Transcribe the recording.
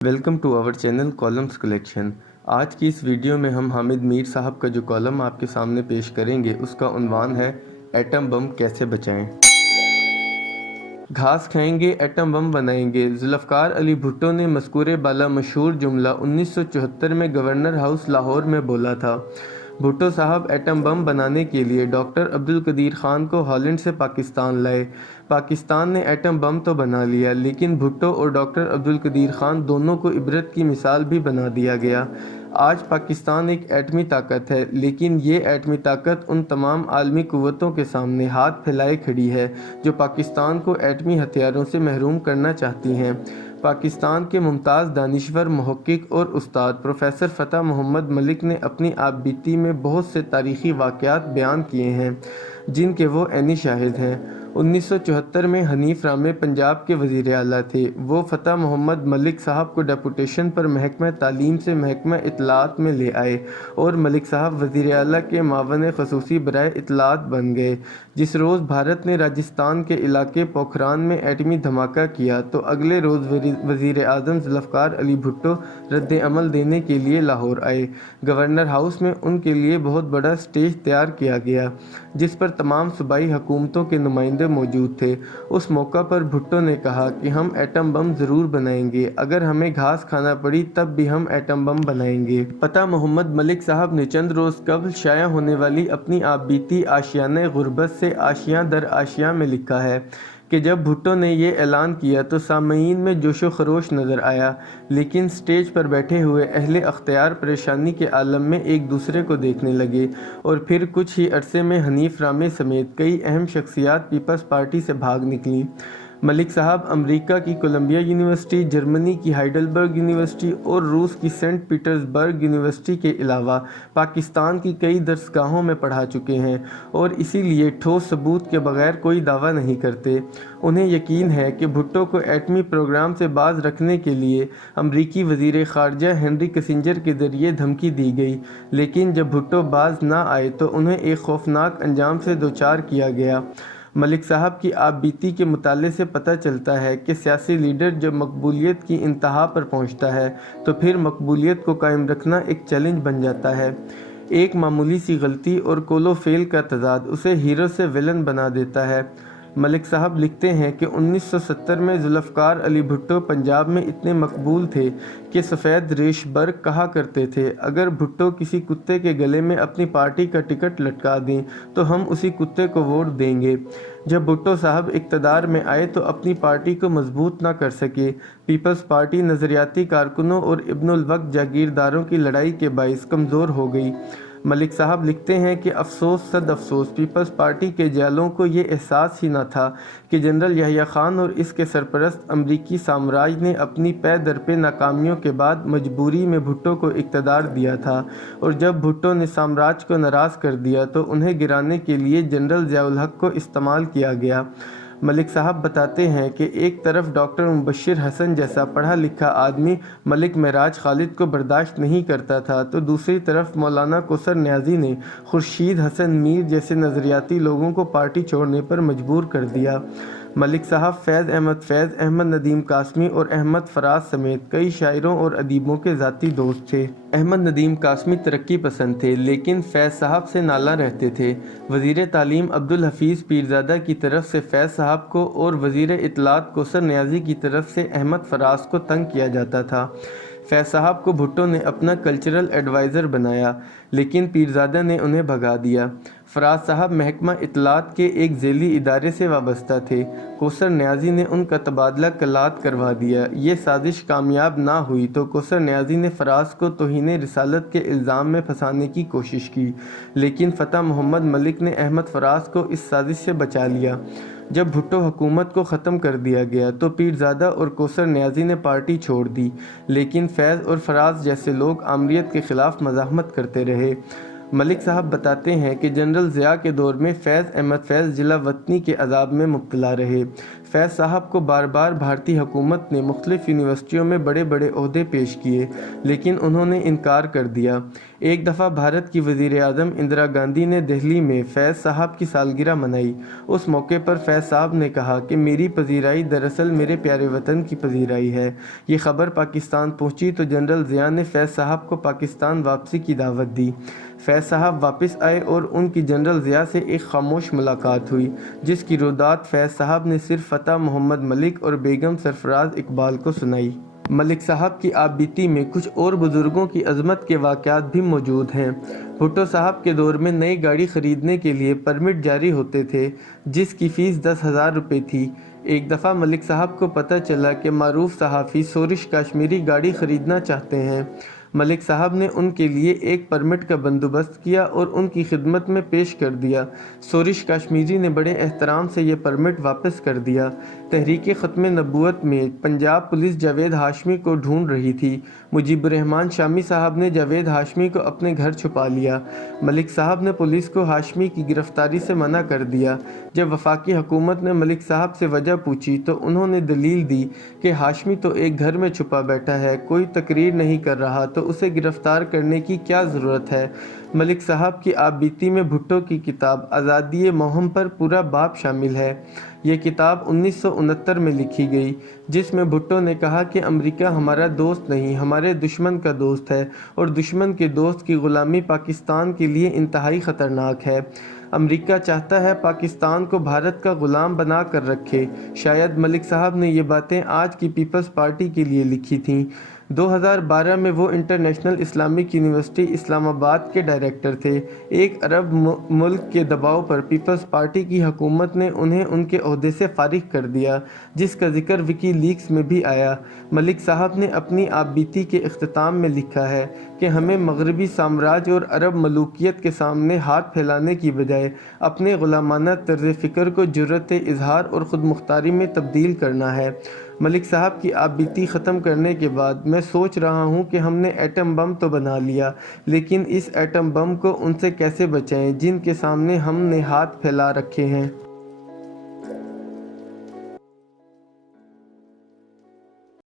Welcome to our channel columns collection. आज की इस वीडियो में हम हामिद मीर साहब का जो कॉलम आपके सामने पेश करेंगे उसका उन्वान है एटम बम कैसे बचाएं। घास खाएंगे एटम बम बनाएंगे। जुल्फ़िकार अली भुट्टो ने मज़कूरे बाला मशहूर जुमला 1974 में गवर्नर हाउस लाहौर में बोला था। भुट्टो साहब एटम बम बनाने के लिए डॉक्टर अब्दुल कदीर ख़ान को हॉलैंड से पाकिस्तान लाए। पाकिस्तान ने एटम बम तो बना लिया, लेकिन भुट्टो और डॉक्टर अब्दुल कदीर ख़ान दोनों को इबरत की मिसाल भी बना दिया गया। आज पाकिस्तान एक एटमी ताकत है, लेकिन ये एटमी ताकत उन तमाम आलमी क़ुव्वतों के सामने हाथ फैलाए खड़ी है जो पाकिस्तान को एटमी हथियारों से महरूम करना चाहती हैं। पाकिस्तान के मुमताज़ दानिश्वर, मुहक्किक और उस्ताद प्रोफेसर फ़तह मोहम्मद मलिक ने अपनी आपबीती में बहुत से तारीख़ी वाक़यात बयान किए हैं जिनके वो ऐनी शाहिद हैं। 1974 में हनीफ रामे पंजाब के वज़ीर आला थे। वो फ़तह मोहम्मद मलिक साहब को डेपुटेशन पर महकमा तालीम से महकमा इत्तलात में ले आए और मलिक साहब वज़ीर आला के मावन ख़ुसूसी बराए इत्तलात बन गए। जिस रोज़ भारत ने राजस्थान के इलाके पोखरान में एटमी धमाका किया तो अगले रोज़ वज़ीर आज़म जुल्फ़िकार अली भुट्टो रद्द अमल देने के लिए लाहौर आए। गवर्नर हाउस में उनके लिए बहुत बड़ा स्टेज तैयार किया गया जिस पर तमाम सूबाई हुकूमतों के नुमाइंदे मौजूद थे। उस मौका पर भुट्टो ने कहा कि हम एटम बम ज़रूर बनाएंगे, अगर हमें घास खाना पड़ी तब भी हम एटम बम बनाएंगे। फ़तह मोहम्मद मलिक साहब ने चंद रोज़ कबल शाया होने वाली अपनी आपबीती आशियाने गुरबत से आशियाँ दर आशियाँ में लिखा है कि जब भुट्टो ने ये ऐलान किया तो सामईन में जोशो खरोश नज़र आया, लेकिन स्टेज पर बैठे हुए अहले अख्तियार परेशानी के आलम में एक दूसरे को देखने लगे और फिर कुछ ही अरसे में हनीफ रामे समेत कई अहम शख्सियात पीपल्स पार्टी से भाग निकलीं। मलिक साहब अमेरिका की कोलंबिया यूनिवर्सिटी, जर्मनी की हाइडलबर्ग यूनिवर्सिटी और रूस की सेंट पीटर्सबर्ग यूनिवर्सिटी के अलावा पाकिस्तान की कई दरसगाहों में पढ़ा चुके हैं और इसीलिए ठोस सबूत के बगैर कोई दावा नहीं करते। उन्हें यकीन है कि भुट्टो को एटमी प्रोग्राम से बाज रखने के लिए अमरीकी वज़ीर ख़ारजा हेनरी किसिंजर के ज़रिए धमकी दी गई, लेकिन जब भुट्टो बाज ना आए तो उन्हें एक खौफनाक अंजाम से दोचार किया गया। मलिक साहब की आपबीती के मुताले से पता चलता है कि सियासी लीडर जब मकबूलियत की इंतहा पर पहुंचता है तो फिर मकबूलियत को कायम रखना एक चैलेंज बन जाता है। एक मामूली सी गलती और कोलो फेल का तजाद उसे हीरो से विलन बना देता है। मलिक साहब लिखते हैं कि 1970 में जुल्फ़िकार अली भुट्टो पंजाब में इतने मकबूल थे कि सफ़ेद रेशबर्ग कहा करते थे, अगर भुट्टो किसी कुत्ते के गले में अपनी पार्टी का टिकट लटका दें तो हम उसी कुत्ते को वोट देंगे। जब भुट्टो साहब इक़्तिदार में आए तो अपनी पार्टी को मजबूत ना कर सके। पीपल्स पार्टी नज़रियाती कारकुनों और इब्नुल वक्त जागीरदारों की लड़ाई के बाइस कमज़ोर हो गई। मलिक साहब लिखते हैं कि अफसोस सद अफसोस पीपल्स पार्टी के जैलों को ये एहसास ही न था कि जनरल याह्या खान और इसके सरपरस्त अमरीकी साम्राज्य ने अपनी पै दर पे नाकामियों के बाद मजबूरी में भुट्टो को इक़्तिदार दिया था और जब भुट्टो ने साम्राज्य को नाराज़ कर दिया तो उन्हें गिराने के लिए जनरल ज़ियाउल हक को इस्तेमाल किया गया। मलिक साहब बताते हैं कि एक तरफ डॉक्टर मुबश्शिर हसन जैसा पढ़ा लिखा आदमी मलिक मेराज खालिद को बर्दाश्त नहीं करता था, तो दूसरी तरफ मौलाना कोसर न्याजी ने खुर्शीद हसन मीर जैसे नज़रियाती लोगों को पार्टी छोड़ने पर मजबूर कर दिया। मलिक साहब फैज़ अहमद नदीम कासमी और अहमद फराज समेत कई शायरों और अदीबों के ज़ाती दोस्त थे। अहमद नदीम कासमी तरक्की पसंद थे, लेकिन फैज़ साहब से नाला रहते थे। वज़ीर तालीम अब्दुल हफीज़ पीरज़ादा की तरफ से फैज़ साहब को और वज़ीर इत्तलात कोसर न्याजी की तरफ से अहमद फराज को तंग किया जाता था। फैज़ साहब को भुट्टो ने अपना कल्चरल एडवाइज़र बनाया, लेकिन पीरज़ादा ने उन्हें भगा दिया। फराज साहब महकमा इत्तलात के एक झेली इदारे से वाबस्ता थे। कोसर न्याजी ने उनका तबादला कलात करवा दिया। ये साजिश कामयाब ना हुई तो कोसर न्याजी ने फराज को तौहीन रिसालत के इल्ज़ाम में फंसाने की कोशिश की, लेकिन फ़तह मोहम्मद मलिक ने अहमद फराज को इस साजिश से बचा लिया। जब भुट्टो हुकूमत को ख़त्म कर दिया गया तो पीरज़ादा और कोसर न्याजी ने पार्टी छोड़ दी, लेकिन फैज़ और फराज जैसे लोग आमरीत के ख़िलाफ़ मज़ाहमत करते रहे। मलिक साहब बताते हैं कि जनरल ज़िया के दौर में फैज़ जिला वतनी के अज़ाब में मुब्तला रहे। फैज़ साहब को बार बार भारतीय हुकूमत ने मुख्तलिफ यूनिवर्सिटियों में बड़े बड़े ओहदे पेश किए, लेकिन उन्होंने इनकार कर दिया। एक दफ़ा भारत की वज़ीर आज़म इंदिरा गांधी ने दिल्ली में फैज़ साहब की सालगिरह मनाई। उस मौके पर फैज़ साहब ने कहा कि मेरी पजीराई दरअसल मेरे प्यारे वतन की पजीराई है। ये ख़बर पाकिस्तान पहुंची तो जनरल ज़िया ने फैज़ साहब को पाकिस्तान वापसी की दावत दी। फैज़ साहब वापस आए और उनकी जनरल ज़िया से एक खामोश मुलाकात हुई, जिसकी रुदात फैज़ साहब ने सिर्फ फ़तह मोहम्मद मलिक और बेगम सरफराज इकबाल को सुनाई। मलिक साहब की आपबीती में कुछ और बुज़ुर्गों की अज़मत के वाक़यात भी मौजूद हैं। भुट्टो साहब के दौर में नई गाड़ी ख़रीदने के लिए परमिट जारी होते थे, जिसकी फ़ीस 10,000 रुपये थी। एक दफ़ा मलिक साहब को पता चला कि मारूफ सहाफ़ी सोरिश काश्मीरी गाड़ी ख़रीदना चाहते हैं। मलिक साहब ने उनके लिए एक परमिट का बंदोबस्त किया और उनकी खिदमत में पेश कर दिया। सोरिश काश्मीरी ने बड़े एहतराम से यह परमिट वापस कर दिया। तहरीक ख़त्म नबूवत में पंजाब पुलिस जावेद हाशमी को ढूंढ रही थी। मुजीबुर रहमान शामी साहब ने जावेद हाशमी को अपने घर छुपा लिया। मलिक साहब ने पुलिस को हाशमी की गिरफ्तारी से मना कर दिया। जब वफाकी हुकूमत ने मलिक साहब से वजह पूछी तो उन्होंने दलील दी कि हाशमी तो एक घर में छुपा बैठा है, कोई तकरीर नहीं कर रहा, तो उसे गिरफ्तार करने की क्या ज़रूरत है। मलिक साहब की आपबीती में भुट्टो की किताब आज़ादी मोहम पर पूरा बाब शामिल है। ये किताब 1969 में लिखी गई, जिसमें भुट्टो ने कहा कि अमेरिका हमारा दोस्त नहीं, हमारे दुश्मन का दोस्त है और दुश्मन के दोस्त की ग़ुलामी पाकिस्तान के लिए इंतहाई ख़तरनाक है। अमेरिका चाहता है पाकिस्तान को भारत का ग़ुलाम बना कर रखे। शायद मलिक साहब ने ये बातें आज की पीपल्स पार्टी के लिए लिखी थीं। 2012 में वो इंटरनेशनल इस्लामिक यूनिवर्सिटी इस्लामाबाद के डायरेक्टर थे। एक अरब मुल्क के दबाव पर पीपल्स पार्टी की हुकूमत ने उन्हें उनके ओहदे से फारिग कर दिया, जिसका जिक्र विकी लीक्स में भी आया। मलिक साहब ने अपनी आपबीती के इख्तिताम में लिखा है कि हमें मगरबी साम्राज्य और अरब मलूकियत के सामने हाथ फैलाने की बजाय अपने ग़ुलामाना तर्ज़ फ़िक्र को जुर्रत इज़हार और ख़ुद मुख्तारी में तब्दील करना है। मलिक साहब की आपबीती ख़त्म करने के बाद मैं सोच रहा हूँ कि हमने एटम बम तो बना लिया, लेकिन इस एटम बम को उनसे कैसे बचाएं जिनके सामने हमने हाथ फैला रखे हैं।